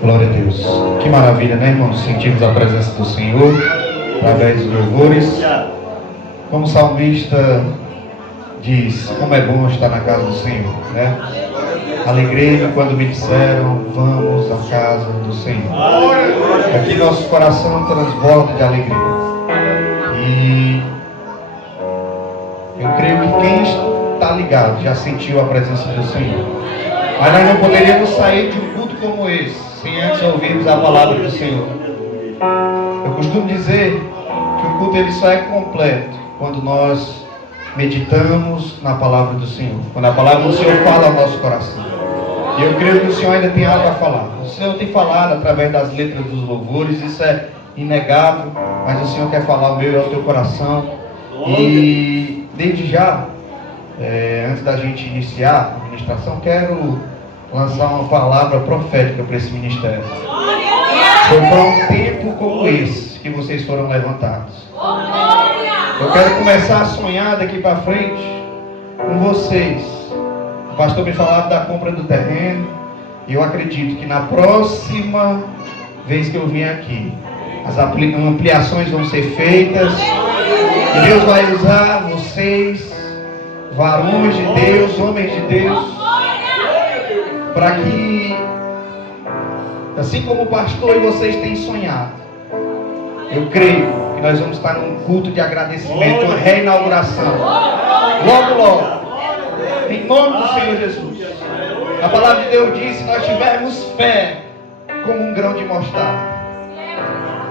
Glória a Deus. Que maravilha, né, irmãos? Sentimos a presença do Senhor através dos louvores. Como o salmista diz, como é bom estar na casa do Senhor, né? Alegrei-me quando me disseram, vamos à casa do Senhor. Aqui nosso coração transborda de alegria. E eu creio que quem está ligado já sentiu a presença do Senhor. Mas nós não poderíamos sair de um culto como esse sem antes ouvirmos a palavra do Senhor. Eu costumo dizer que o culto ele só é completo quando nós meditamos na palavra do Senhor, quando a palavra do Senhor fala ao nosso coração. E eu creio que o Senhor ainda tem algo a falar. O Senhor tem falado através das letras dos louvores, isso é inegável, mas o Senhor quer falar ao meu e ao teu coração. E desde já, antes da gente iniciar a ministração, quero lançar uma palavra profética para esse ministério. Foi para um tempo como esse que vocês foram levantados. Eu quero começar a sonhar daqui para frente com vocês. O pastor me falava da compra do terreno. E eu acredito que na próxima vez que eu vim aqui, as ampliações vão ser feitas. E Deus vai usar vocês, varões de Deus, homens de Deus, para que, assim como o pastor e vocês têm sonhado, eu creio que nós vamos estar num culto de agradecimento, uma reinauguração. Logo, logo. Em nome do Senhor Jesus. A palavra de Deus diz: se nós tivermos fé como um grão de mostarda,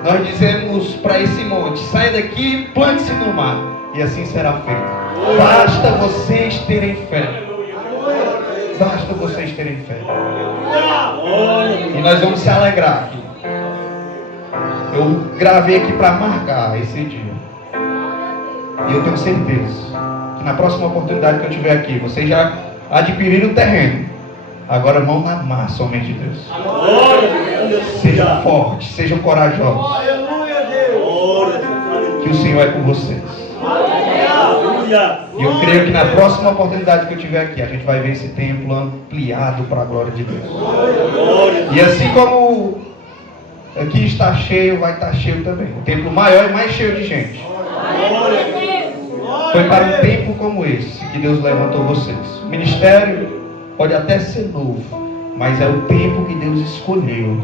nós dizemos para esse monte: sai daqui e plante-se no mar, e assim será feito. Basta vocês terem fé. Basta vocês terem fé. E nós vamos se alegrar aqui. Eu gravei aqui para marcar esse dia. E eu tenho certeza que na próxima oportunidade que eu tiver aqui, vocês já adquiriram o terreno. Agora mão na massa, homem de Deus. Sejam fortes, sejam corajosos. Que o Senhor é com vocês. E eu creio que na próxima oportunidade que eu tiver aqui, a gente vai ver esse templo ampliado para a glória de Deus. E assim como aqui está cheio, vai estar cheio também. O templo maior e mais cheio de gente. Foi para um tempo como esse que Deus levantou vocês. O ministério pode até ser novo, mas é o tempo que Deus escolheu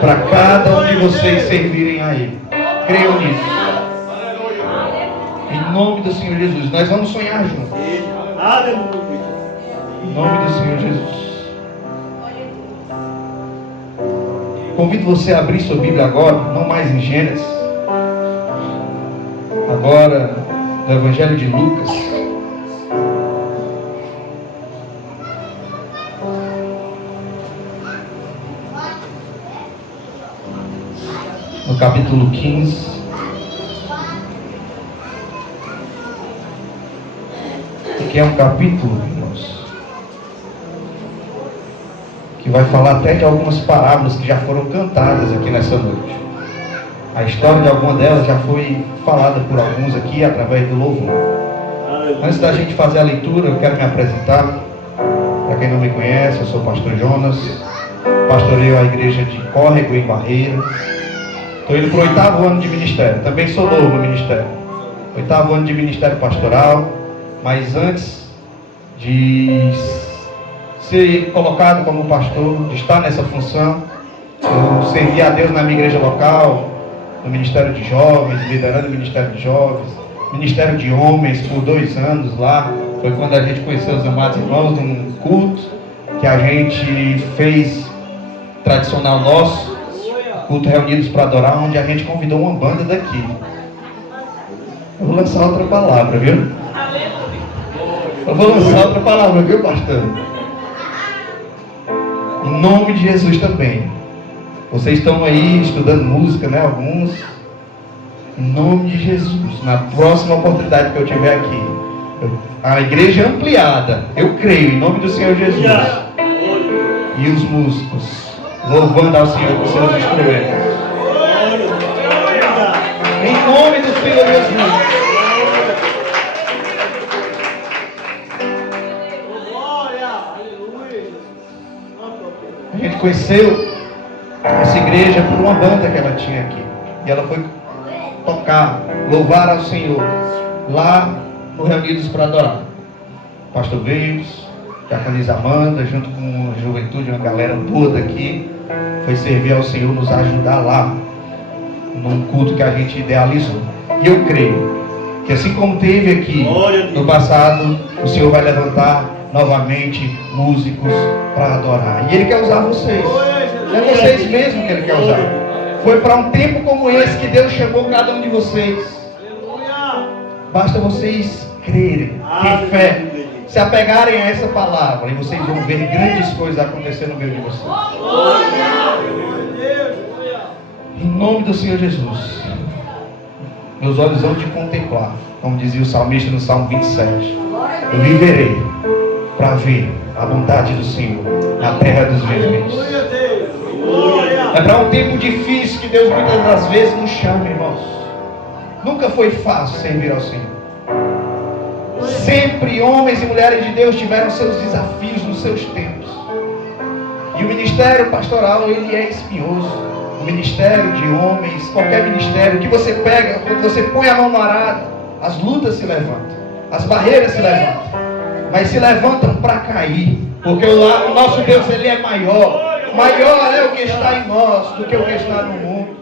para cada um de vocês servirem a Ele. Creiam nisso. Em nome do Senhor Jesus. Nós vamos sonhar juntos. Em nome do Senhor Jesus. Convido você a abrir sua Bíblia agora, não mais em Gênesis, agora no Evangelho de Lucas. No capítulo 15. Que é um capítulo, irmãos, que vai falar até de algumas parábolas que já foram cantadas aqui nessa noite. A história de alguma delas já foi falada por alguns aqui através do louvor. Antes da gente fazer a leitura, eu quero me apresentar. Para quem não me conhece, eu sou o pastor Jonas, pastoreio a igreja de Córrego, em Barreira. Estou indo para o 8º ano de ministério, também sou novo no ministério. 8º ano de ministério pastoral. Mas antes de ser colocado como pastor, de estar nessa função, eu servi a Deus na minha igreja local, no Ministério de Jovens, liderando o Ministério de Jovens, Ministério de Homens por 2 anos lá. Foi quando a gente conheceu os amados irmãos num culto que a gente fez tradicional nosso, culto Reunidos para Adorar, onde a gente convidou uma banda daqui. Eu vou lançar outra palavra, viu? Eu vou lançar outra palavra, viu, pastor? Em nome de Jesus também. Vocês estão aí estudando música, né? Alguns. Em nome de Jesus. Na próxima oportunidade que eu tiver aqui, a igreja ampliada, eu creio, em nome do Senhor Jesus. E os músicos louvando ao Senhor com seus instrumentos. Em nome do Senhor Jesus. A gente conheceu essa igreja por uma banda que ela tinha aqui. E ela foi tocar, louvar ao Senhor lá no Reunidos para Adorar. O pastor Veils, a Canisa Amanda, junto com a juventude, uma galera toda aqui, foi servir ao Senhor, nos ajudar lá, num culto que a gente idealizou. E eu creio que assim como teve aqui no passado, o Senhor vai levantar novamente músicos para adorar. E Ele quer usar vocês. É vocês mesmos que Ele quer usar. Foi para um tempo como esse que Deus chamou cada um de vocês. Basta vocês crerem, ter fé, se apegarem a essa palavra, e vocês vão ver grandes coisas acontecer no meio de vocês. Em nome do Senhor Jesus, meus olhos vão te contemplar, como dizia o salmista no Salmo 27. Eu viverei para ver a bondade do Senhor na terra dos viventes. É para um tempo difícil que Deus muitas das vezes nos chama, irmãos. Nunca foi fácil servir ao Senhor. Sempre homens e mulheres de Deus tiveram seus desafios nos seus tempos. E o ministério pastoral, ele é espinhoso. O ministério de homens, qualquer ministério que você pega, quando você põe a mão no arado, as lutas se levantam, as barreiras se levantam, mas se levantam para cair, porque o nosso Deus, ele é maior. Maior é o que está em nós do que o que está no mundo.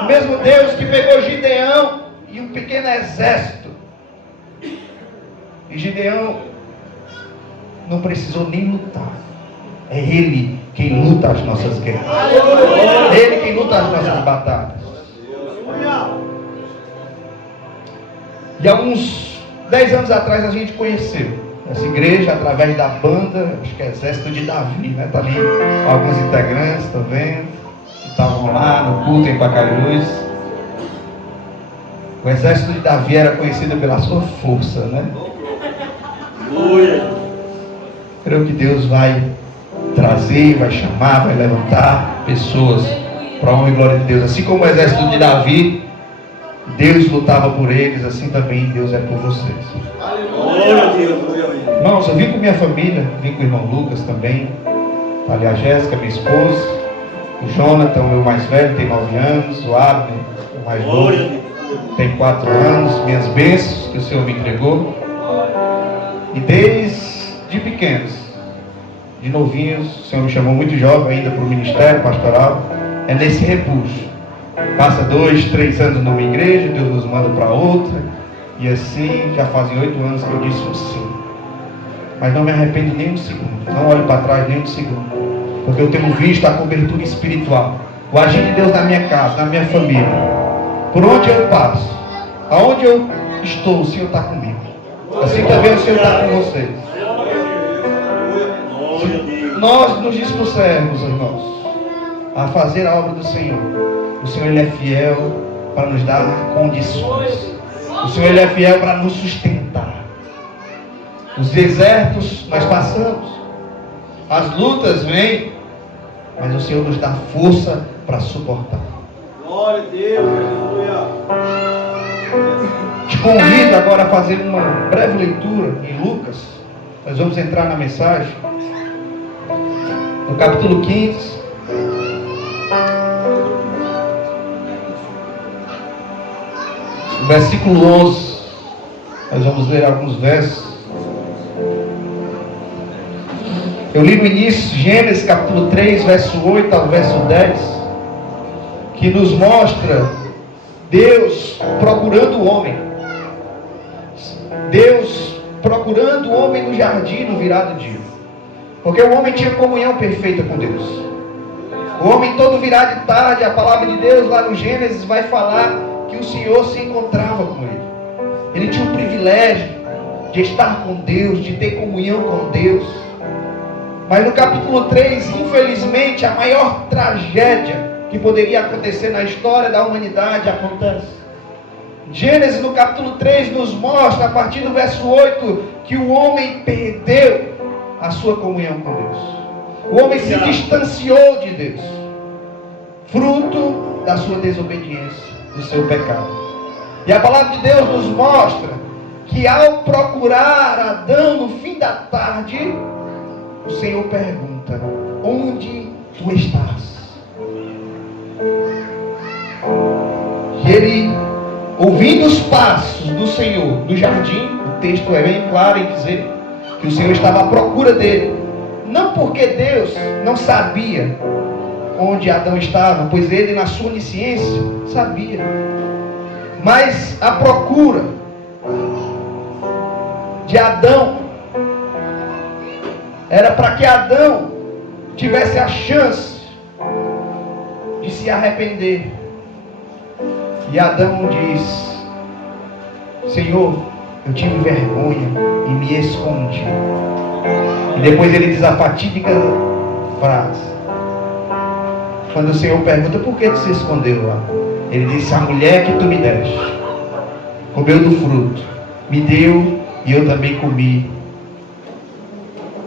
O mesmo Deus que pegou Gideão e um pequeno exército, e Gideão não precisou nem lutar. É Ele quem luta as nossas guerras. É Ele quem luta as nossas batalhas. E há uns 10 anos atrás a gente conheceu essa igreja através da banda, acho que é Exército de Davi, né? Está ali alguns integrantes, estão vendo? Que estavam lá no culto em Pacajus. O Exército de Davi era conhecido pela sua força, né? Creio que Deus vai trazer, vai chamar, vai levantar pessoas para a honra e glória de Deus. Assim como o exército de Davi, Deus lutava por eles, assim também Deus é por vocês. Irmãos, eu vim com minha família, vim com o irmão Lucas também, tá ali a Jéssica, minha esposa, o Jonathan, o meu mais velho, tem 9 anos, o Abner, o mais novo, tem 4 anos, minhas bênçãos que o Senhor me entregou. E desde pequenos, de novinhos, o Senhor me chamou muito jovem ainda para o ministério pastoral. É nesse repuxo. Passa 2, 3 anos numa igreja, Deus nos manda para outra. E assim, já fazem 8 anos que eu disse um sim. Mas não me arrependo nem um segundo. Não olho para trás nem um segundo. Porque eu tenho visto a cobertura espiritual. O agir de Deus na minha casa, na minha família. Por onde eu passo, aonde eu estou, o Senhor está comigo. Assim também o Senhor está com vocês. Se nós nos dispusermos, irmãos, a fazer a obra do Senhor, o Senhor ele é fiel para nos dar condições. O Senhor ele é fiel para nos sustentar. Os desertos nós passamos, as lutas vêm, mas o Senhor nos dá força para suportar. Glória a Deus, aleluia. Te convido agora a fazer uma breve leitura em Lucas. Nós vamos entrar na mensagem no capítulo 15. Versículo 11. Nós vamos ler alguns versos. Eu li no início Gênesis capítulo 3, verso 8 ao verso 10, que nos mostra Deus procurando o homem. Deus procurando o homem no jardim no virado dia. Porque o homem tinha comunhão perfeita com Deus. O homem todo virado de tarde, a palavra de Deus lá no Gênesis vai falar que o Senhor se encontrava com ele. Ele tinha o privilégio de estar com Deus, de ter comunhão com Deus. Mas no capítulo 3, infelizmente, a maior tragédia que poderia acontecer na história da humanidade acontece. Gênesis no capítulo 3 nos mostra, a partir do verso 8, que o homem perdeu a sua comunhão com Deus. O homem se distanciou de Deus, fruto da sua desobediência, do seu pecado. E a palavra de Deus nos mostra que ao procurar Adão no fim da tarde, o Senhor pergunta: onde tu estás? ele, ouvindo os passos do Senhor no jardim, o texto é bem claro em dizer que o Senhor estava à procura dele. Não porque Deus não sabia onde Adão estava, pois ele, na sua onisciência, sabia. Mas a procura de Adão era para que Adão tivesse a chance de se arrepender. E Adão diz: Senhor, eu tive vergonha e me escondi. E depois ele diz a fatídica frase, quando o Senhor pergunta: por que tu se escondeu lá? Ele disse: a mulher que tu me deste comeu do fruto, me deu e eu também comi,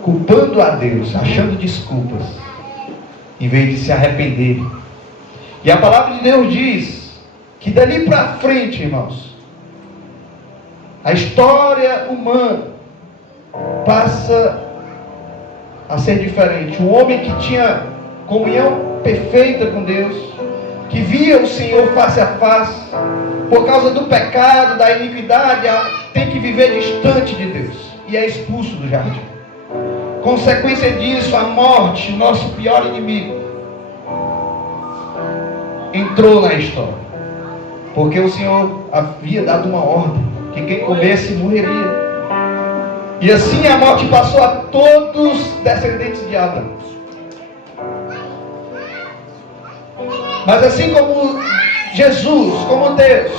culpando a Deus, achando desculpas, em vez de se arrepender. E a palavra de Deus diz que dali para frente, irmãos, a história humana passa a ser diferente. Um homem que tinha comunhão perfeita com Deus, que via o Senhor face a face, por causa do pecado, da iniquidade, tem que viver distante de Deus e é expulso do jardim. Consequência disso, a morte, o nosso pior inimigo, entrou na história, porque o Senhor havia dado uma ordem que quem comesse morreria. E assim a morte passou a todos os descendentes de Adão. Mas assim como Jesus, como Deus,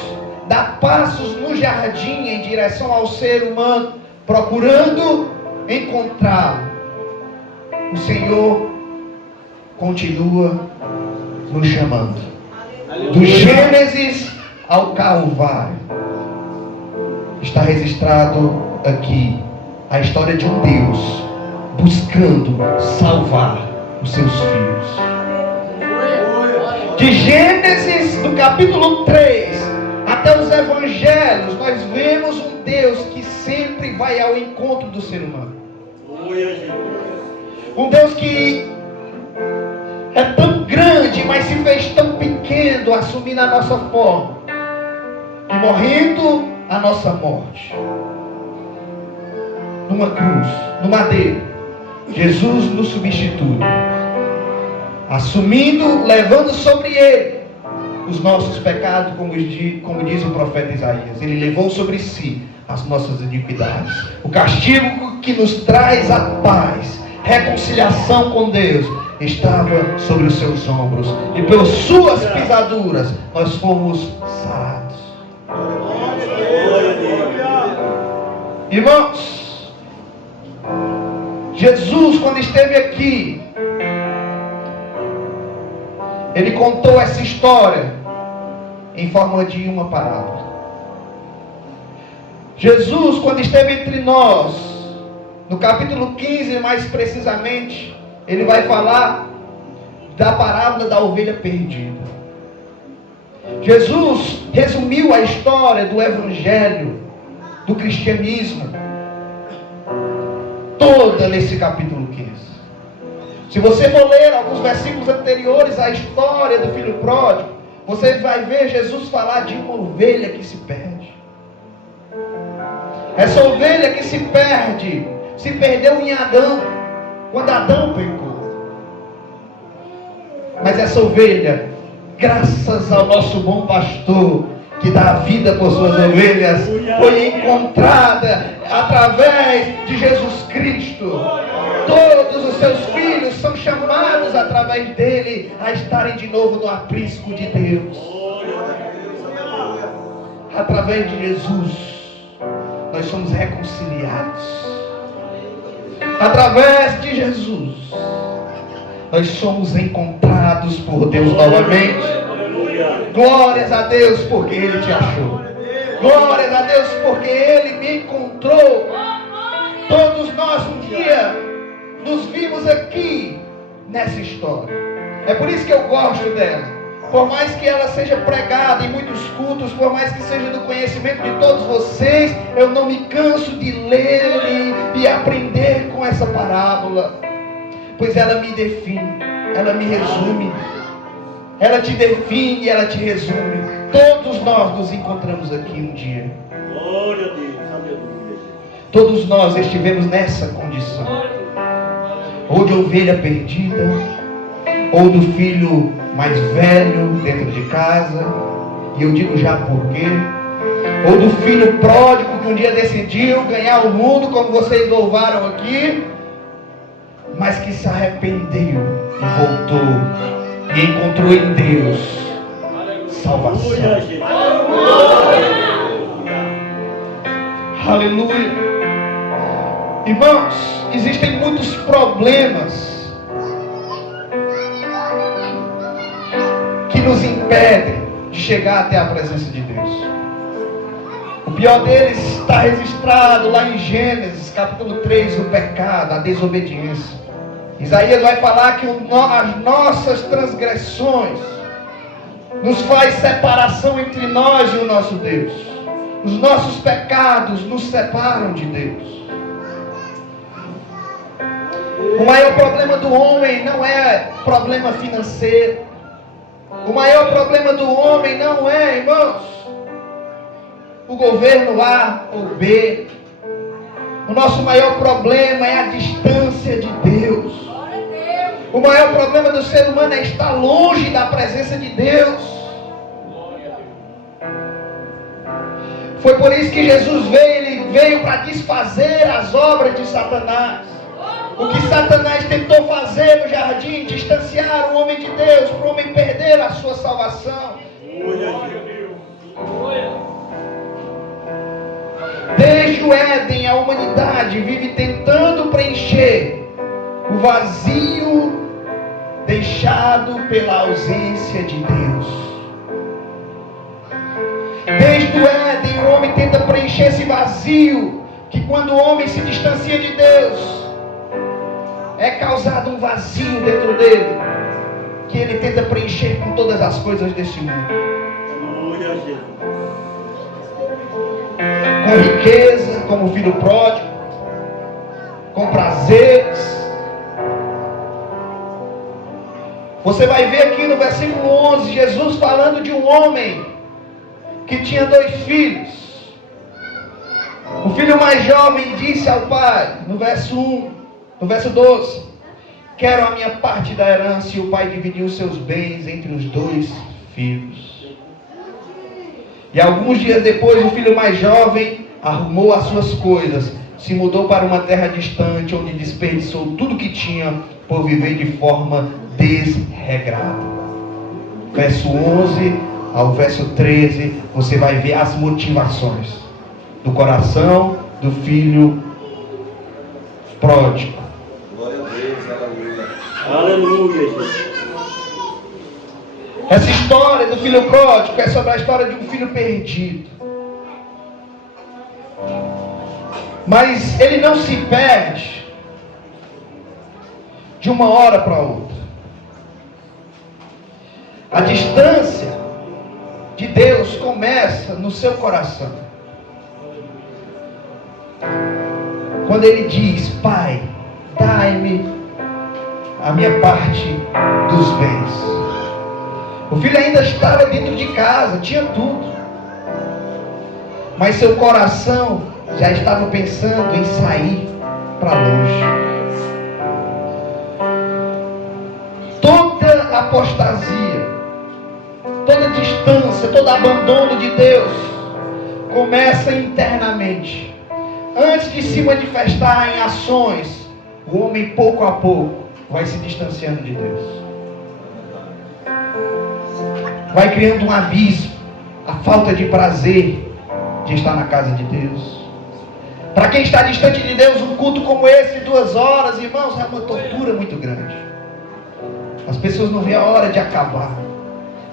dá passos no jardim em direção ao ser humano, procurando encontrá-lo, o Senhor continua nos chamando. Do Gênesis ao Calvário, está registrado aqui a história de um Deus buscando salvar os seus filhos. De Gênesis, do capítulo 3, até os Evangelhos, nós vemos um Deus que sempre vai ao encontro do ser humano. Um Deus que é tão grande, mas se fez tão pequeno, assumindo a nossa forma, e morrendo a nossa morte numa cruz, no madeiro. Jesus nos substitui, assumindo, levando sobre ele os nossos pecados, como diz o profeta Isaías. Ele levou sobre si as nossas iniquidades. O castigo que nos traz a paz, reconciliação com Deus, estava sobre os seus ombros, e pelas suas pisaduras nós fomos sarados. Irmãos, Jesus, quando esteve aqui, ele contou essa história em forma de uma parábola. Jesus, quando esteve entre nós, no capítulo 15, mais precisamente, ele vai falar da parábola da ovelha perdida. Jesus resumiu a história do Evangelho, do cristianismo, toda nesse capítulo 15. Se você for ler alguns versículos anteriores à história do filho pródigo, você vai ver Jesus falar de uma ovelha que se perde. Essa ovelha que se perde, se perdeu em Adão, quando Adão pecou. Mas essa ovelha, graças ao nosso bom pastor, que dá a vida por suas ovelhas, foi encontrada através de Jesus Cristo. Todos os seus filhos são chamados através dele a estarem de novo no aprisco de Deus. Através de Jesus nós somos reconciliados. Através de Jesus nós somos encontrados por Deus novamente. Glórias a Deus porque Ele te achou. Glórias a Deus porque Ele me encontrou. Todos nós um dia nos vimos aqui nessa história. É por isso que eu gosto dela. Por mais que ela seja pregada em muitos cultos, por mais que seja do conhecimento de todos vocês, eu não me canso de ler e aprender com essa parábola, pois ela me define, ela me resume, ela te define, ela te resume. Todos nós nos encontramos aqui um dia. Glória a Deus, aleluia. Todos nós estivemos nessa condição. Ou de ovelha perdida, ou do filho mais velho dentro de casa, e eu digo já por quê. Ou do filho pródigo que um dia decidiu ganhar o mundo, como vocês louvaram aqui, mas que se arrependeu e voltou e encontrou em Deus salvação. Aleluia. Irmãos, existem muitos problemas que nos impedem de chegar até a presença de Deus. O pior deles está registrado lá em Gênesis capítulo 3, o pecado, a desobediência. Isaías vai falar que as nossas transgressões nos faz separação entre nós e o nosso Deus. Os nossos pecados nos separam de Deus. O maior problema do homem não é problema financeiro. O maior problema do homem não é, irmãos, o governo A ou B. O nosso maior problema é a distância de Deus. O maior problema do ser humano é estar longe da presença de Deus. Foi por isso que Jesus veio, ele veio para desfazer as obras de Satanás. O que Satanás tentou fazer no jardim, distanciar o homem de Deus, para o homem perder a sua salvação. Desde o Éden, a humanidade vive tentando preencher o vazio deixado pela ausência de Deus. Desde o Éden, o homem tenta preencher esse vazio, que quando o homem se distancia de Deus, é causado um vazio dentro dele, que ele tenta preencher com todas as coisas deste mundo. Com riqueza, como o filho pródigo, com prazeres. Você vai ver aqui no versículo 11, Jesus falando de um homem que tinha 2 filhos. O filho mais jovem disse ao pai, no verso 1, no verso 12: quero a minha parte da herança. E o pai dividiu seus bens entre os 2 filhos. E alguns dias depois, o filho mais jovem arrumou as suas coisas, se mudou para uma terra distante, onde desperdiçou tudo que tinha por viver de forma desregrada. Verso 11 ao verso 13, você vai ver as motivações do coração do filho pródigo. Glória a Deus, aleluia. Aleluia, Jesus. Essa história do filho pródigo é sobre a história de um filho perdido. Mas ele não se perde de uma hora para outra. A distância de Deus começa no seu coração. Quando ele diz: Pai, dai-me a minha parte dos bens. O filho ainda estava dentro de casa, tinha tudo, mas seu coração já estava pensando em sair para longe. Toda apostasia, toda distância, todo abandono de Deus começa internamente. Antes de se manifestar em ações, o homem pouco a pouco vai se distanciando de Deus. Vai criando um abismo, a falta de prazer de estar na casa de Deus. Para quem está distante de Deus, um culto como esse, 2 horas, irmãos, é uma tortura muito grande. As pessoas não veem a hora de acabar.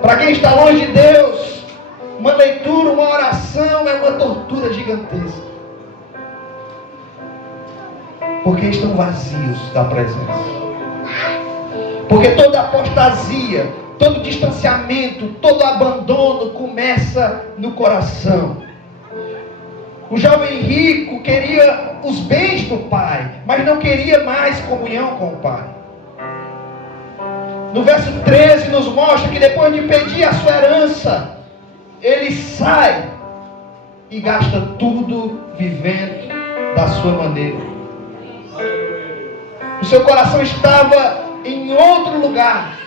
Para quem está longe de Deus, uma leitura, uma oração é uma tortura gigantesca. Porque estão vazios da presença. Porque toda apostasia, todo distanciamento, todo abandono começa no coração. O jovem rico queria os bens do pai, mas não queria mais comunhão com o pai. No verso 13 nos mostra que depois de pedir a sua herança, ele sai e gasta tudo vivendo da sua maneira. O seu coração estava em outro lugar.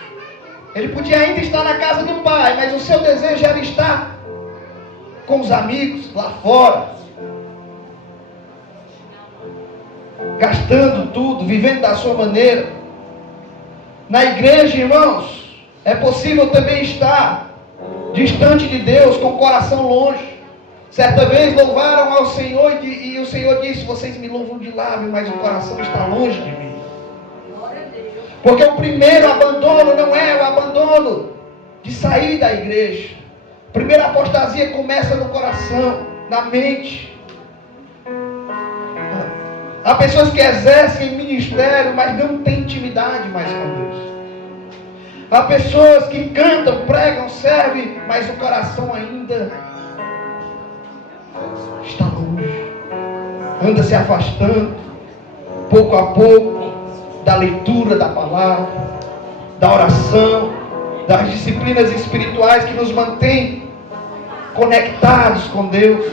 Ele podia ainda estar na casa do pai, mas o seu desejo era estar com os amigos lá fora, gastando tudo, vivendo da sua maneira. Na igreja, irmãos, é possível também estar distante de Deus, com o coração longe. Certa vez louvaram ao Senhor e o Senhor disse: vocês me louvam de lábio, mas o coração está longe de mim. Porque o primeiro abandono não é o abandono de sair da igreja. A primeira apostasia começa no coração, na mente. Há pessoas que exercem ministério, mas não têm intimidade mais com Deus. Há pessoas que cantam, pregam, servem, mas o coração ainda está longe. Anda se afastando, pouco a pouco, da leitura da palavra, da oração, das disciplinas espirituais que nos mantêm conectados com Deus.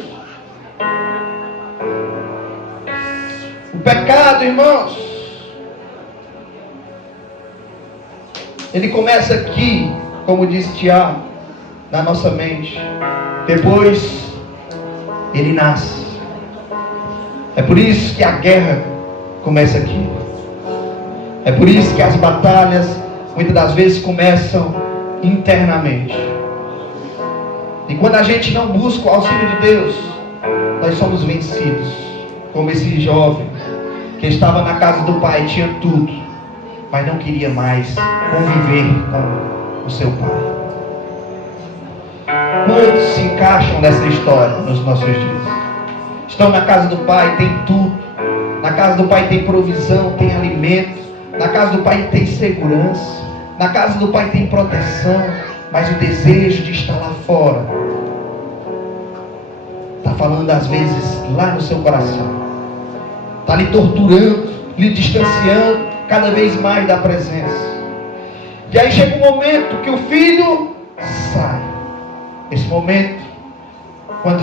O pecado, irmãos, ele começa aqui, como disse Tiago, na nossa mente. Depois, ele nasce. É por isso que a guerra começa aqui. É por isso que as batalhas, muitas das vezes, começam internamente. E quando a gente não busca o auxílio de Deus, nós somos vencidos. Como esse jovem que estava na casa do pai, tinha tudo, mas não queria mais conviver com o seu pai. Quantos se encaixam nessa história nos nossos dias? Estão na casa do pai, tem tudo. Na casa do pai tem provisão, tem alimento. Na casa do pai tem segurança. Na casa do pai tem proteção. Mas o desejo de estar lá fora está falando às vezes lá no seu coração. Está lhe torturando, lhe distanciando cada vez mais da presença. E aí chega um momento que o filho sai. Esse momento, quando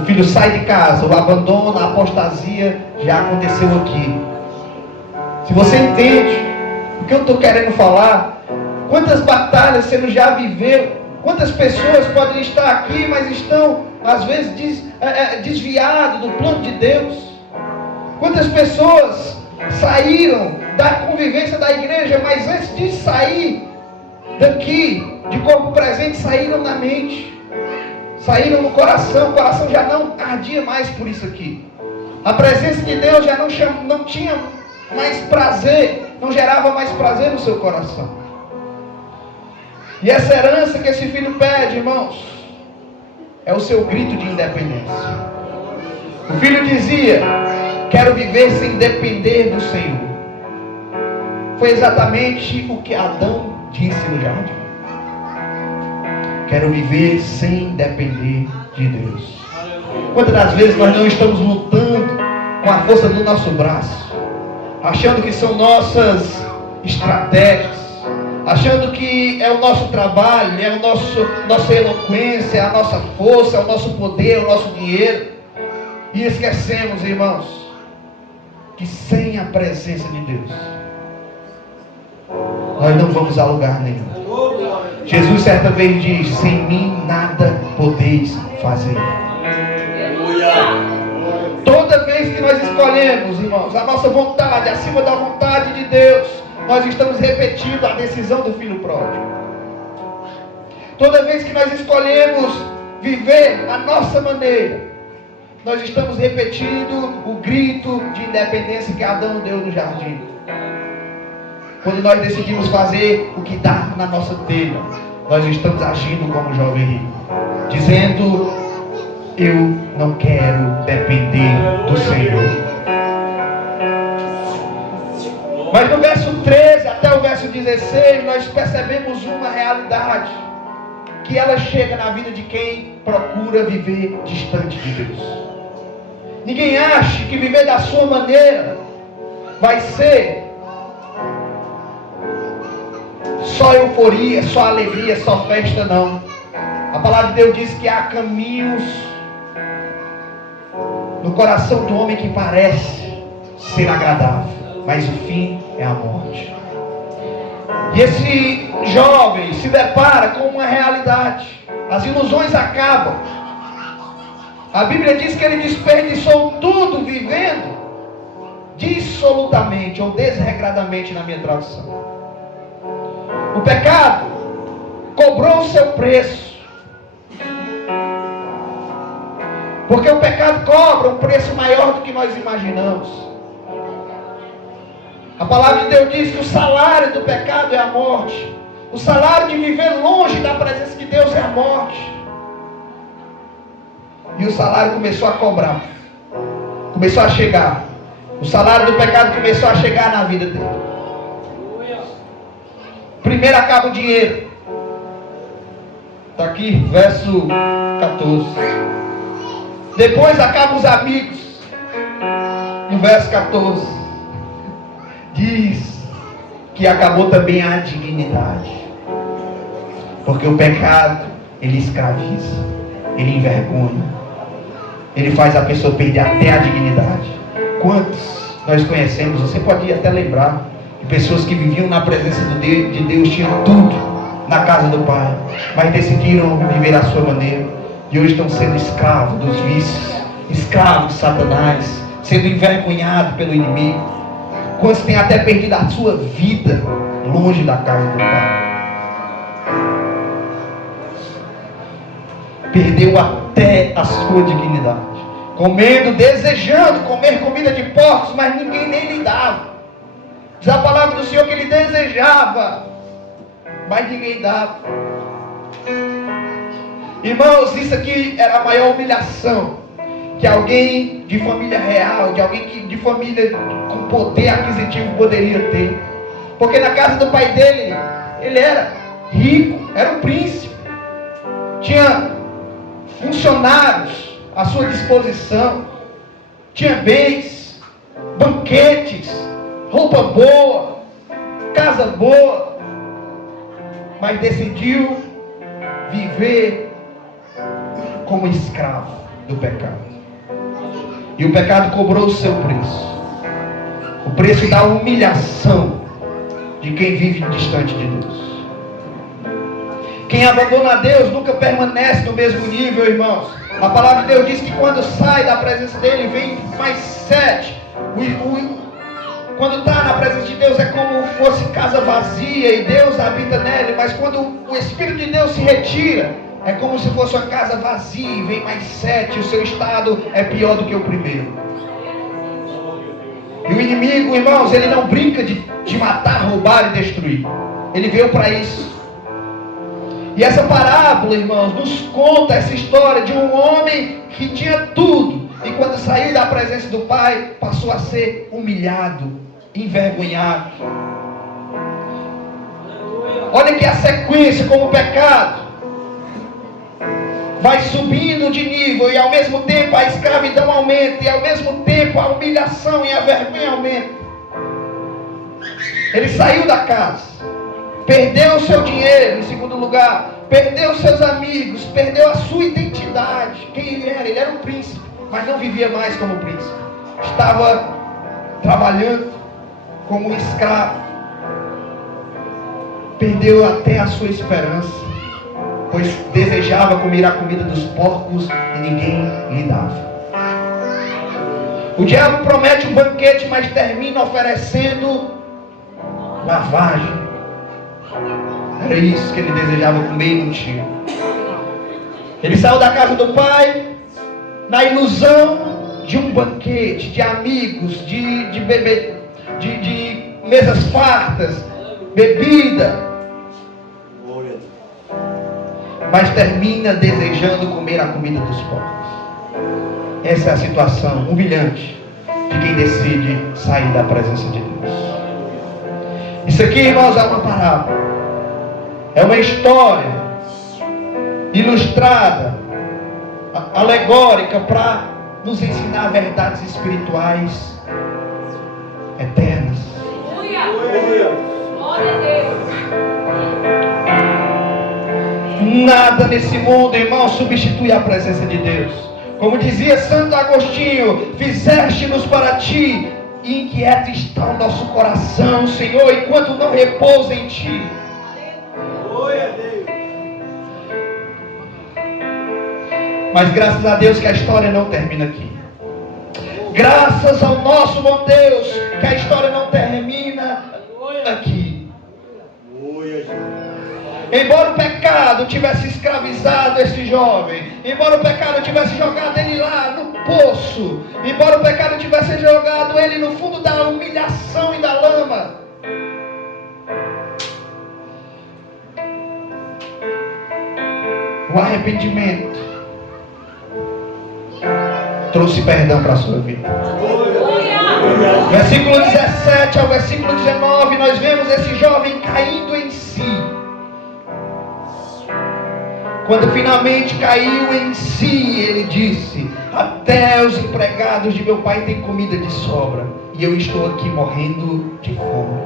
o filho sai de casa, o abandono, a apostasia, já aconteceu aqui. Se você entende o que eu estou querendo falar, quantas batalhas você não já viveu, quantas pessoas podem estar aqui, mas estão, às vezes, desviados do plano de Deus. Quantas pessoas saíram da convivência da igreja, mas antes de sair daqui, de corpo presente, saíram na mente, saíram no coração. O coração já não ardia mais por isso aqui. A presença de Deus já não tinha mais prazer, não gerava mais prazer no seu coração. E essa herança que esse filho pede, irmãos, é o seu grito de independência. O filho dizia: quero viver sem depender do Senhor. Foi exatamente o que Adão disse no jardim. Quero viver sem depender de Deus. Quantas das vezes nós não estamos lutando com a força do nosso braço, achando que são nossas estratégias, achando que é o nosso trabalho, é nossa eloquência, é a nossa força, é o nosso poder, é o nosso dinheiro. E esquecemos, irmãos, que sem a presença de Deus, nós não vamos a lugar nenhum. Jesus certa vez diz: sem mim nada podeis fazer. Toda vez que nós escolhemos, irmãos, a nossa vontade acima da vontade de Deus, nós estamos repetindo a decisão do filho pródigo. Toda vez que nós escolhemos viver a nossa maneira, nós estamos repetindo o grito de independência que Adão deu no jardim. Quando nós decidimos fazer o que dá na nossa telha, nós estamos agindo como jovem rico, dizendo: eu não quero depender do Senhor. Mas no verso 13 até o verso 16, nós percebemos uma realidade, que ela chega na vida de quem procura viver distante de Deus. Ninguém acha que viver da sua maneira vai ser só euforia, só alegria, só festa, não. A palavra de Deus diz que há caminhos no coração do homem que parece ser agradável, mas o fim é a morte. E esse jovem se depara com uma realidade. As ilusões acabam. A Bíblia diz que ele desperdiçou tudo vivendo dissolutamente ou desregradamente, na minha tradução. O pecado cobrou o seu preço. Porque o pecado cobra um preço maior do que nós imaginamos. A palavra de Deus diz que o salário do pecado é a morte. O salário de viver longe da presença de Deus é a morte. E o salário começou a cobrar. Começou a chegar. O salário do pecado começou a chegar na vida dele. Primeiro acaba o dinheiro. Está aqui, verso 14. Depois acabam os amigos. No verso 14. Diz que acabou também a dignidade. Porque o pecado, ele escraviza, ele envergonha, ele faz a pessoa perder até a dignidade. Quantos nós conhecemos, você pode até lembrar, de pessoas que viviam na presença de Deus, tinham tudo na casa do Pai, mas decidiram viver à sua maneira, e hoje estão sendo escravos dos vícios, escravos de Satanás, sendo envergonhados pelo inimigo. Quantos têm até perdido a sua vida longe da casa do Pai? Perdeu até a sua dignidade. Comendo, desejando comer comida de porcos, mas ninguém nem lhe dava. Diz a palavra do Senhor que ele desejava, mas ninguém dava. Irmãos, isso aqui era a maior humilhação que alguém de família real, de alguém de família com poder aquisitivo poderia ter. Porque na casa do pai dele, ele era rico, era um príncipe, tinha funcionários à sua disposição, tinha bens, banquetes, roupa boa, casa boa, mas decidiu viver como escravo do pecado. E o pecado cobrou o seu preço. O preço da humilhação de quem vive distante de Deus. Quem abandona a Deus nunca permanece no mesmo nível, irmãos. A palavra de Deus diz que quando sai da presença dele, vem mais 7. Quando está na presença de Deus é como fosse casa vazia e Deus habita nele. Mas quando o Espírito de Deus se retira, é como se fosse uma casa vazia e vem mais 7. O seu estado é pior do que o primeiro. E o inimigo, irmãos, ele não brinca de matar, roubar e destruir. Ele veio para isso. E essa parábola, irmãos, nos conta essa história de um homem que tinha tudo. E quando saiu da presença do Pai, passou a ser humilhado, envergonhado. Olha que a sequência, como o pecado vai subindo de nível, e ao mesmo tempo a escravidão aumenta, e ao mesmo tempo a humilhação e a vergonha aumentam. Ele saiu da casa, perdeu o seu dinheiro, em segundo lugar, perdeu os seus amigos, perdeu a sua identidade. Quem ele era? Ele era um príncipe, mas não vivia mais como príncipe. Estava trabalhando como um escravo. Perdeu até a sua esperança, pois desejava comer a comida dos porcos e ninguém lhe dava. O diabo promete um banquete, mas termina oferecendo lavagem. Era isso que ele desejava comer e não tinha. Ele saiu da casa do pai na ilusão de um banquete, de amigos, de beber, de mesas fartas, bebida. Mas termina desejando comer a comida dos porcos. Essa é a situação humilhante de quem decide sair da presença de Deus. Isso aqui, irmãos, é uma parábola. É uma história ilustrada, alegórica, para nos ensinar verdades espirituais eternas. Glória a Deus. Nada nesse mundo, irmão, substitui a presença de Deus. Como dizia Santo Agostinho, fizeste-nos para ti, e inquieto está o nosso coração, Senhor, enquanto não repousa em ti. Mas graças a Deus que a história não termina aqui. Graças ao nosso bom Deus que a história não termina aqui. Embora o pecado tivesse escravizado esse jovem, embora o pecado tivesse jogado ele lá no poço, embora o pecado tivesse jogado ele no fundo da humilhação e da lama, o arrependimento trouxe perdão para a sua vida. Versículo 17 ao versículo 19, nós vemos esse jovem caindo em si. Quando finalmente caiu em si, ele disse: até os empregados de meu pai têm comida de sobra, e eu estou aqui morrendo de fome.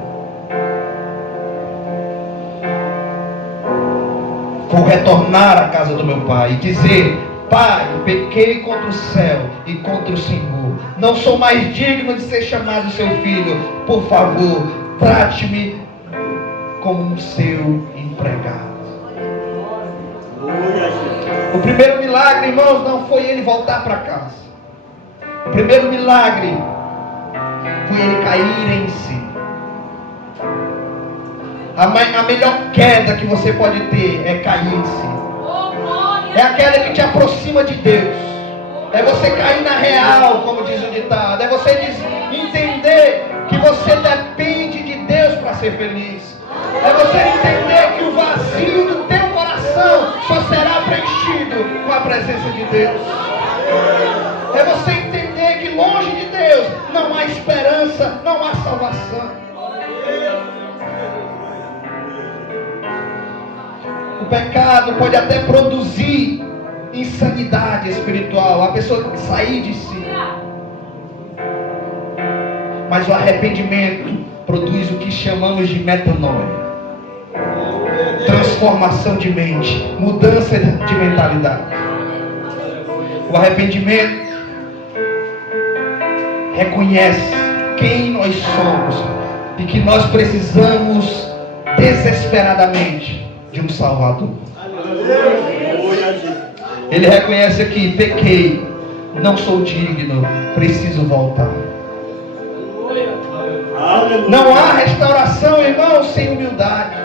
Vou retornar à casa do meu pai e dizer: Pai, pequei contra o céu e contra o Senhor. Não sou mais digno de ser chamado seu filho. Por favor, trate-me como um seu empregado. O primeiro milagre, irmãos, não foi ele voltar para casa. O primeiro milagre foi ele cair em si. A melhor queda que você pode ter é cair em si. É aquela que te aproxima de Deus. É você cair na real, como diz o ditado. É você entender que você depende de Deus para ser feliz. É você entender que o vazio do teu coração só será preenchido com a presença de Deus. É você entender que longe de Deus não há esperança, não há salvação. O pecado pode até produzir insanidade espiritual, a pessoa sair de si. Mas o arrependimento produz o que chamamos de metanoia. Transformação de mente, mudança de mentalidade. O arrependimento reconhece quem nós somos e que nós precisamos desesperadamente de um Salvador. Ele reconhece aqui: pequei, não sou digno, preciso voltar. Não há restauração, irmão, sem humildade.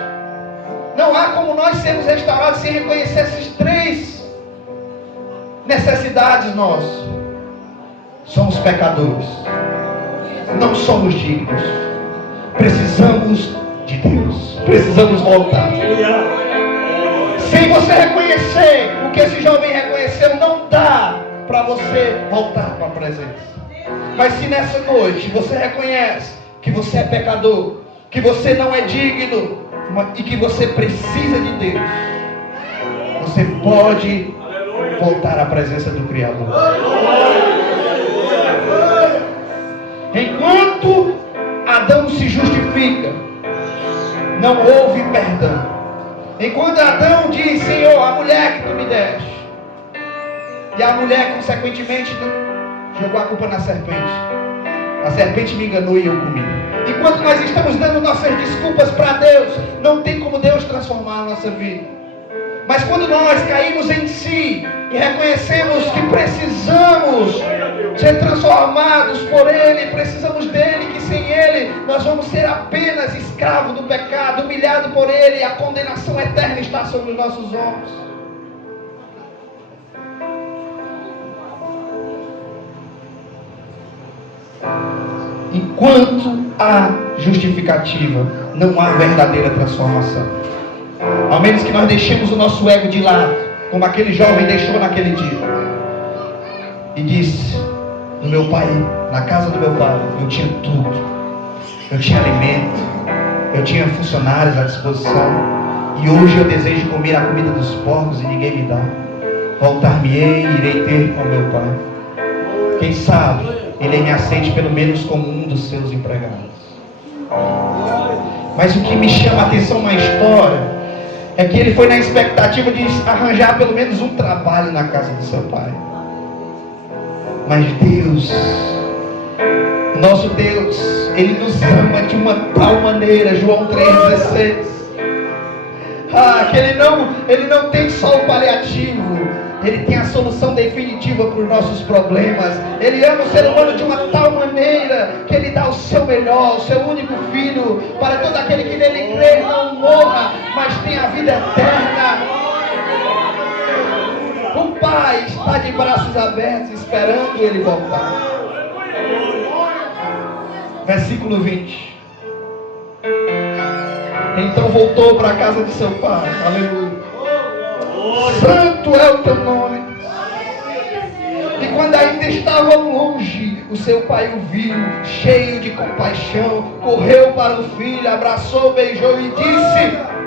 Não há como nós sermos restaurados sem reconhecer essas três necessidades. Nós somos pecadores, não somos dignos, precisamos de Deus, precisamos voltar. Sem você reconhecer o que esse jovem reconheceu, não dá para você voltar para a presença. Mas se nessa noite você reconhece que você é pecador, que você não é digno e que você precisa de Deus, você pode voltar à presença do Criador. Enquanto Adão se justifica, não houve perdão. Enquanto Adão diz: Senhor, a mulher que tu me deste, e a mulher consequentemente jogou a culpa na serpente. A serpente me enganou e eu comi. Enquanto nós estamos dando nossas desculpas para Deus, não tem como Deus transformar a nossa vida. Mas quando nós caímos em si e reconhecemos que precisamos ser transformados por Ele, precisamos dEle, que sem Ele nós vamos ser apenas escravos do pecado, humilhados por Ele, e a condenação eterna está sobre os nossos ombros. Enquanto há justificativa, não há verdadeira transformação. Ao menos que nós deixemos o nosso ego de lado, como aquele jovem deixou naquele dia, e disse: no meu pai, na casa do meu pai, eu tinha tudo. Eu tinha alimento, eu tinha funcionários à disposição, e hoje eu desejo comer a comida dos porcos e ninguém me dá. Voltar-me-ei e irei ter com meu pai. Quem sabe ele me aceite pelo menos como um dos seus empregados. Mas o que me chama a atenção na história é que ele foi na expectativa de arranjar pelo menos um trabalho na casa do seu pai. Mas Deus, nosso Deus, Ele nos ama de uma tal maneira, João 3,16, que Ele não tem só o paliativo, Ele tem a solução definitiva para os nossos problemas. Ele ama o ser humano de uma tal maneira que Ele dá o seu melhor, o seu único filho, para todo aquele que nele crê não morra, mas tenha a vida eterna. O Pai está de braços abertos esperando Ele voltar. Versículo 20. Então voltou para a casa de seu pai. Aleluia. Santo é o teu nome. E quando ainda estava longe, o seu pai o viu, cheio de compaixão, correu para o filho, abraçou, beijou e disse...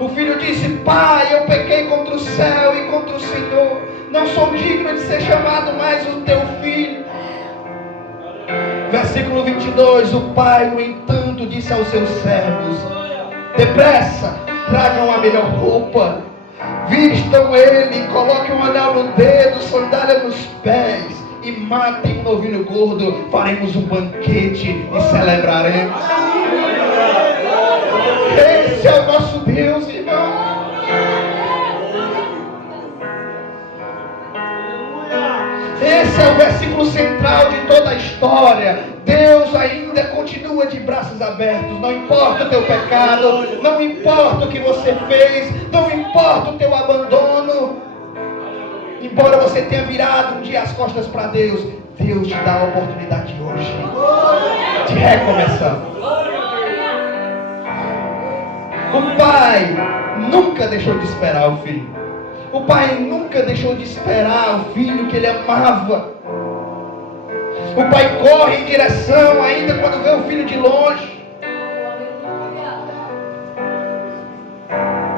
O filho disse: Pai, eu pequei contra o céu e contra o Senhor, não sou digno de ser chamado mais o teu filho. Versículo 22. O pai, no entanto, disse aos seus servos: depressa, tragam a melhor roupa, vistam ele, coloquem um anel no dedo, sandália nos pés, e matem um novilho gordo. Faremos um banquete e celebraremos. Esse é o nosso Deus, irmão. Esse é o versículo central de toda a história. Deus ainda continua de braços abertos. Não importa o teu pecado, não importa o que você fez, não importa o teu abandono. Embora você tenha virado um dia as costas para Deus, Deus te dá a oportunidade hoje de recomeçar. O pai nunca deixou de esperar o filho. O pai nunca deixou de esperar o filho que ele amava. O pai corre em direção, ainda quando vê o filho de longe.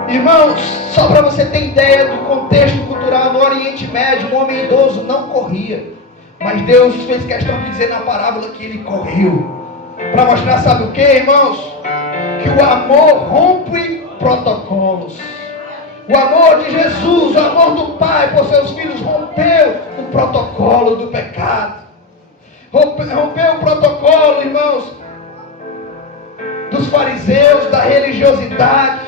Irmãos, só para você ter ideia do contexto cultural no Oriente Médio, um homem idoso não corria. Mas Deus fez questão de dizer na parábola que ele correu. Para mostrar, sabe o que, irmãos? Que o amor rompe protocolos. O amor de Jesus, o amor do Pai por seus filhos rompeu o protocolo do pecado. Rompeu o protocolo, irmãos, dos fariseus, da religiosidade.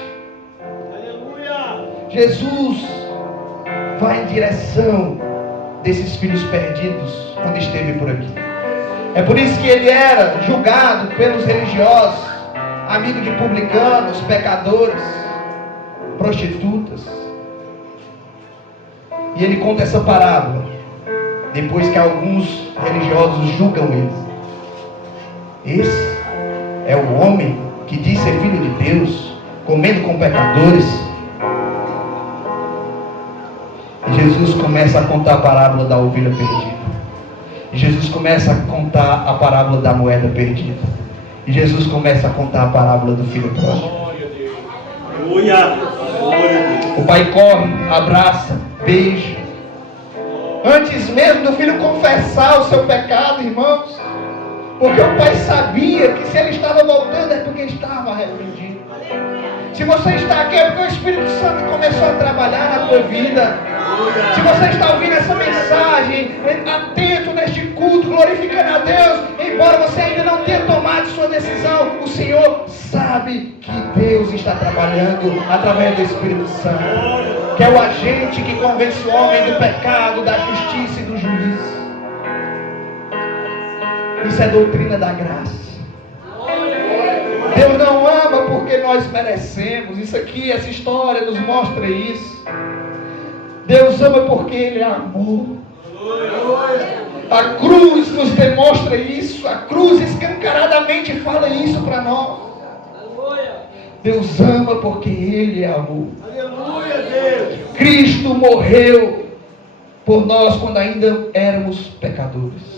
Aleluia. Jesus vai em direção desses filhos perdidos quando esteve por aqui. É por isso que ele era julgado pelos religiosos, amigo de publicanos, pecadores, prostitutas. E ele conta essa parábola depois que alguns religiosos julgam ele. Esse é o homem que diz ser filho de Deus, comendo com pecadores. E Jesus começa a contar a parábola da ovelha perdida. E Jesus começa a contar a parábola da moeda perdida. E Jesus começa a contar a parábola do filho pródigo. O pai corre, abraça, beija. Antes mesmo do filho confessar o seu pecado, irmãos. Porque o pai sabia que se ele estava voltando é porque estava arrependido. Se você está aqui é porque o Espírito Santo começou a trabalhar na tua vida. Se você está ouvindo essa mensagem, atento neste culto, glorificando a Deus, embora você ainda não tenha tomado sua decisão, o Senhor sabe que Deus está trabalhando através do Espírito Santo, que é o agente que convence o homem do pecado, da justiça e do juízo. Isso é doutrina da graça. Deus não ama porque nós merecemos. Isso aqui, essa história nos mostra isso. Deus ama porque Ele é amor. A cruz nos demonstra isso. A cruz escancaradamente fala isso para nós. Deus ama porque Ele é amor. Cristo morreu por nós quando ainda éramos pecadores.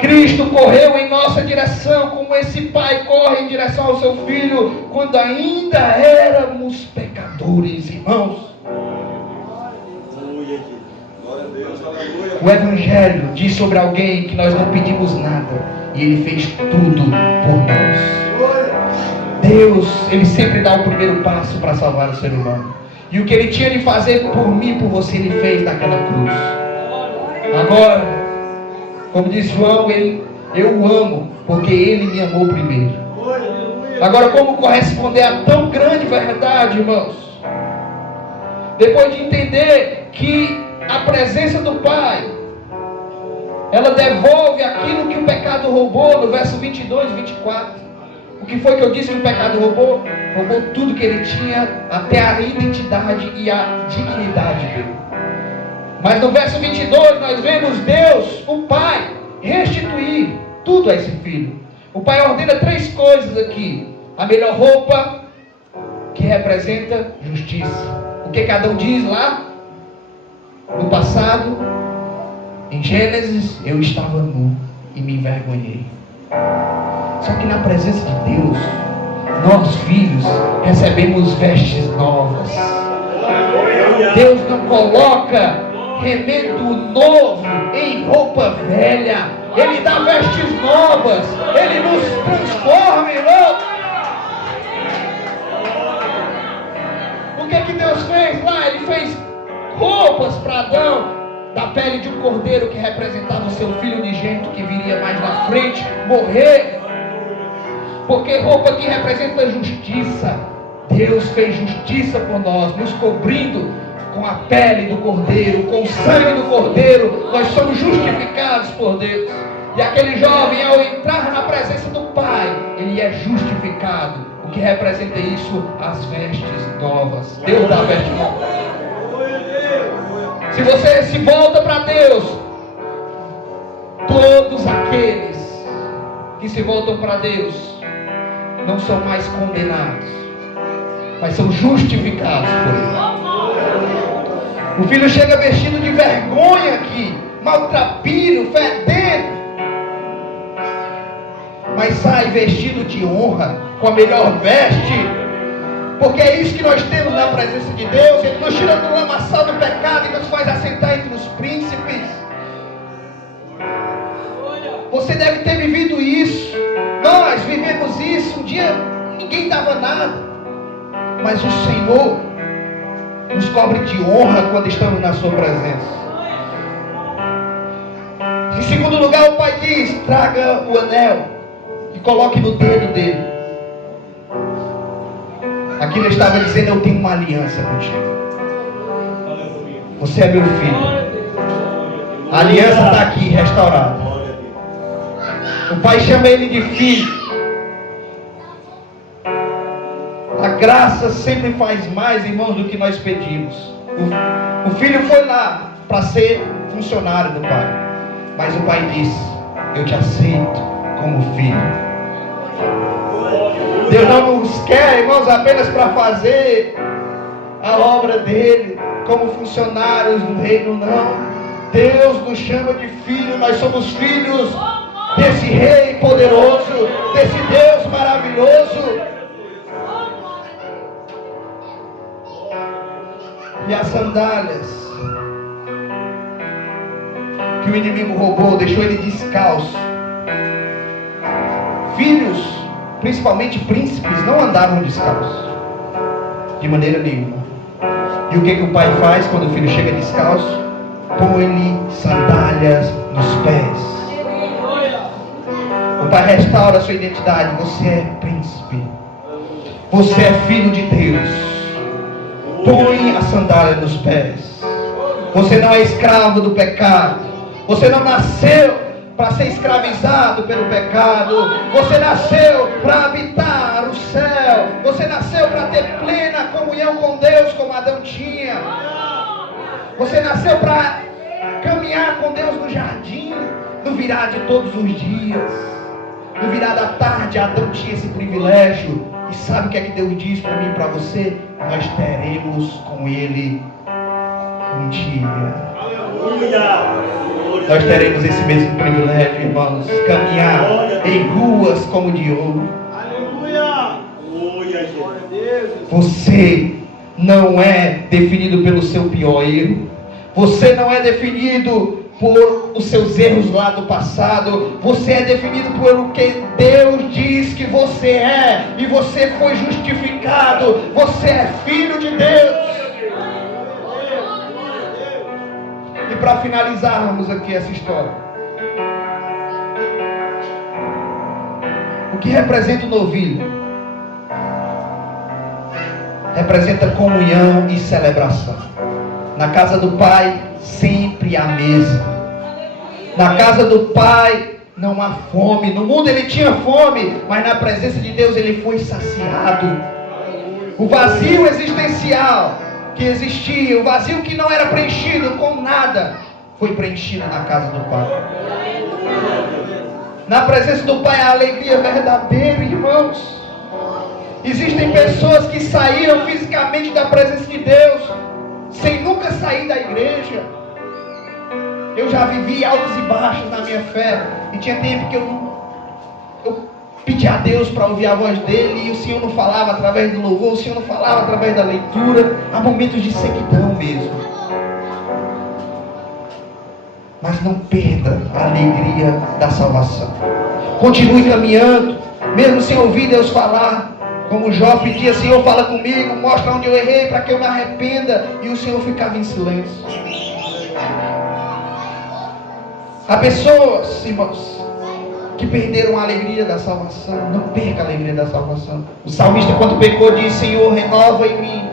Cristo correu em nossa direção, como esse pai corre em direção ao seu filho, quando ainda éramos pecadores, irmãos. O Evangelho diz sobre alguém que nós não pedimos nada, e Ele fez tudo por nós. Deus, Ele sempre dá o primeiro passo para salvar o ser humano. E o que Ele tinha de fazer por mim e por você, Ele fez naquela cruz. Agora, como diz João, eu o amo, porque Ele me amou primeiro. Agora, como corresponder a tão grande verdade, irmãos? Depois de entender que a presença do Pai, ela devolve aquilo que o pecado roubou, no verso 22 e 24. O que foi que eu disse que o pecado roubou? Roubou tudo que ele tinha, até a identidade e a dignidade dele. Mas no verso 22 nós vemos Deus, o Pai, restituir tudo a esse filho. O Pai ordena 3 coisas aqui. A melhor roupa, que representa justiça. O que Adão diz lá no passado? Em Gênesis, eu estava nu e me envergonhei. Só que na presença de Deus, nós filhos recebemos vestes novas. Deus não coloca remendo novo em roupa velha. Ele dá vestes novas. Ele nos transforma, irmão. O que Deus fez lá? Ele fez roupas para Adão da pele de um cordeiro que representava o seu filho unigênito que viria mais na frente morrer. Porque roupa que representa justiça. Deus fez justiça por nós, nos cobrindo com a pele do cordeiro, com o sangue do cordeiro. Nós somos justificados por Deus. E aquele jovem, ao entrar na presença do Pai, ele é justificado. O que representa isso? As vestes novas. Deus dá a veste nova. Se você se volta para Deus, todos aqueles que se voltam para Deus não são mais condenados, mas são justificados por Ele. O filho chega vestido de vergonha aqui, maltrapilho, fedendo, mas sai vestido de honra, com a melhor veste, porque é isso que nós temos na presença de Deus. Ele nos tira do lamaçal do pecado e nos faz assentar entre os príncipes. Você deve ter vivido isso. Nós vivemos isso. Um dia ninguém dava nada, mas o Senhor nos cobre de honra quando estamos na sua presença. Em segundo lugar, o Pai diz: traga o anel e coloque no dedo dele. Aqui ele estava dizendo: eu tenho uma aliança contigo. Você é meu filho. A aliança está aqui restaurada. O Pai chama ele de filho. A graça sempre faz mais, irmãos, do que nós pedimos. O filho foi lá para ser funcionário do Pai, mas o Pai disse: eu te aceito como filho. Deus não nos quer, irmãos, apenas para fazer a obra dele como funcionários do reino, não. Deus nos chama de filho. Nós somos filhos desse Rei poderoso, desse Deus maravilhoso. E as sandálias que o inimigo roubou, deixou ele descalço. Filhos, principalmente príncipes, não andavam descalços, de maneira nenhuma. E o que o pai faz quando o filho chega descalço? Põe-lhe sandálias nos pés. O pai restaura a sua identidade. Você é príncipe, você é filho de Deus. Põe a sandália nos pés. Você não é escravo do pecado. Você não nasceu para ser escravizado pelo pecado. Você nasceu para habitar o céu. Você nasceu para ter plena comunhão com Deus, como Adão tinha. Você nasceu para caminhar com Deus no jardim, no virar de todos os dias. No virar da tarde, Adão tinha esse privilégio. E sabe o que é que Deus diz para mim e para você? Nós teremos com Ele um dia. Nós teremos esse mesmo privilégio, irmãos. Caminhar em ruas como de ouro. Você não é definido pelo seu pior erro. Você não é definido por os seus erros lá do passado. Você é definido por o que Deus diz que você é. E você foi justificado. Você é filho de Deus. E para finalizarmos aqui essa história, o que representa o novilho? Representa comunhão e celebração. Na casa do Pai, sempre há mesa. Na casa do Pai não há fome. No mundo ele tinha fome, mas na presença de Deus ele foi saciado. O vazio existencial que existia, o vazio que não era preenchido com nada, foi preenchido na casa do Pai. Na presença do Pai a alegria verdadeira, irmãos. Existem pessoas que saíram fisicamente da presença de Deus sem nunca sair da igreja. Eu já vivi altos e baixos na minha fé. E tinha tempo que eu pedia a Deus para ouvir a voz dele, e o Senhor não falava através do louvor, o Senhor não falava através da leitura. Há momentos de sequidão mesmo. Mas não perda a alegria da salvação. Continue caminhando, mesmo sem ouvir Deus falar. Como Jó pedia: Senhor, fala comigo, mostra onde eu errei para que eu me arrependa. E o Senhor ficava em silêncio. Há pessoas, irmãos, que perderam a alegria da salvação. Não perca a alegria da salvação. O salmista, quando pecou, disse: Senhor, renova em mim,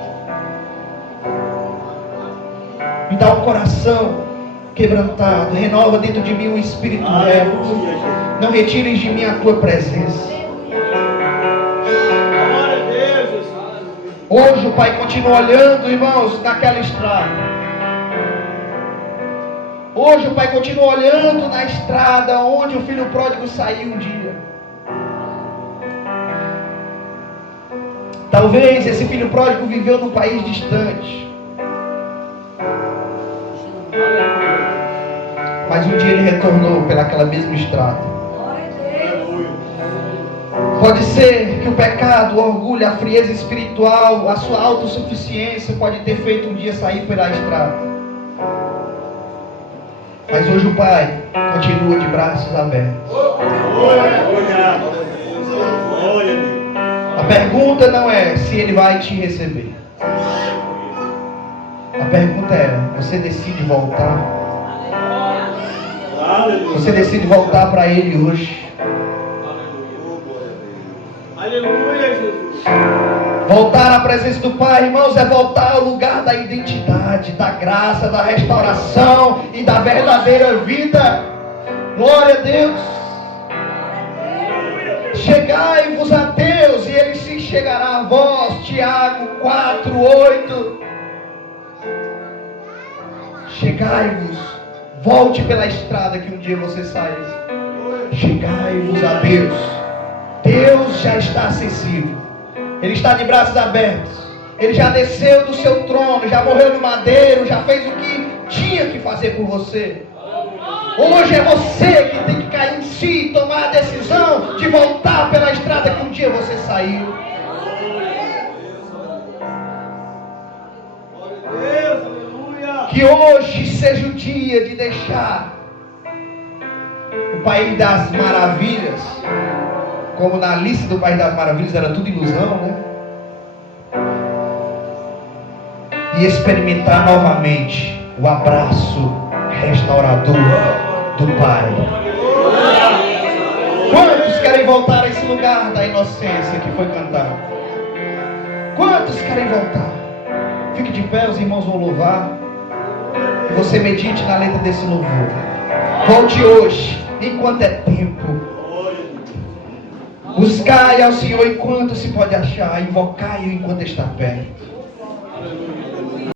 me dá um coração quebrantado, renova dentro de mim um espírito reto. Não retires de mim a tua presença. Hoje o Pai continua olhando, irmãos, naquela estrada. Hoje o Pai continua olhando na estrada onde o filho pródigo saiu um dia. Talvez esse filho pródigo viveu num país distante, mas um dia ele retornou pelaquela mesma estrada. Pode ser que o pecado, o orgulho, a frieza espiritual, a sua autossuficiência pode ter feito um dia sair pela estrada. Mas hoje o Pai continua de braços abertos. A pergunta não é se Ele vai te receber. A pergunta é: você decide voltar? Você decide voltar para Ele hoje? Aleluia, Jesus. Voltar à presença do Pai, irmãos, é voltar ao lugar da identidade, da graça, da restauração e da verdadeira vida. Glória a Deus. Chegai-vos a Deus e Ele se chegará a vós. Tiago 4:8. Chegai-vos. Volte pela estrada que um dia você saiu. Chegai-vos a Deus. Deus já está acessível. Ele está de braços abertos. Ele já desceu do seu trono, já morreu no madeiro, já fez o que tinha que fazer por você. Hoje é você que tem que cair em si e tomar a decisão de voltar pela estrada que um dia você saiu. Que hoje seja o dia de deixar o País das Maravilhas. Como na lista do País das Maravilhas era tudo ilusão, né? E experimentar novamente o abraço restaurador do Pai. Quantos querem voltar a esse lugar da inocência que foi cantado? Quantos querem voltar? Fique de pé, os irmãos vão louvar. E você medite na letra desse louvor. Volte hoje, enquanto é tempo. Buscai ao Senhor enquanto se pode achar, invocai-o enquanto está perto.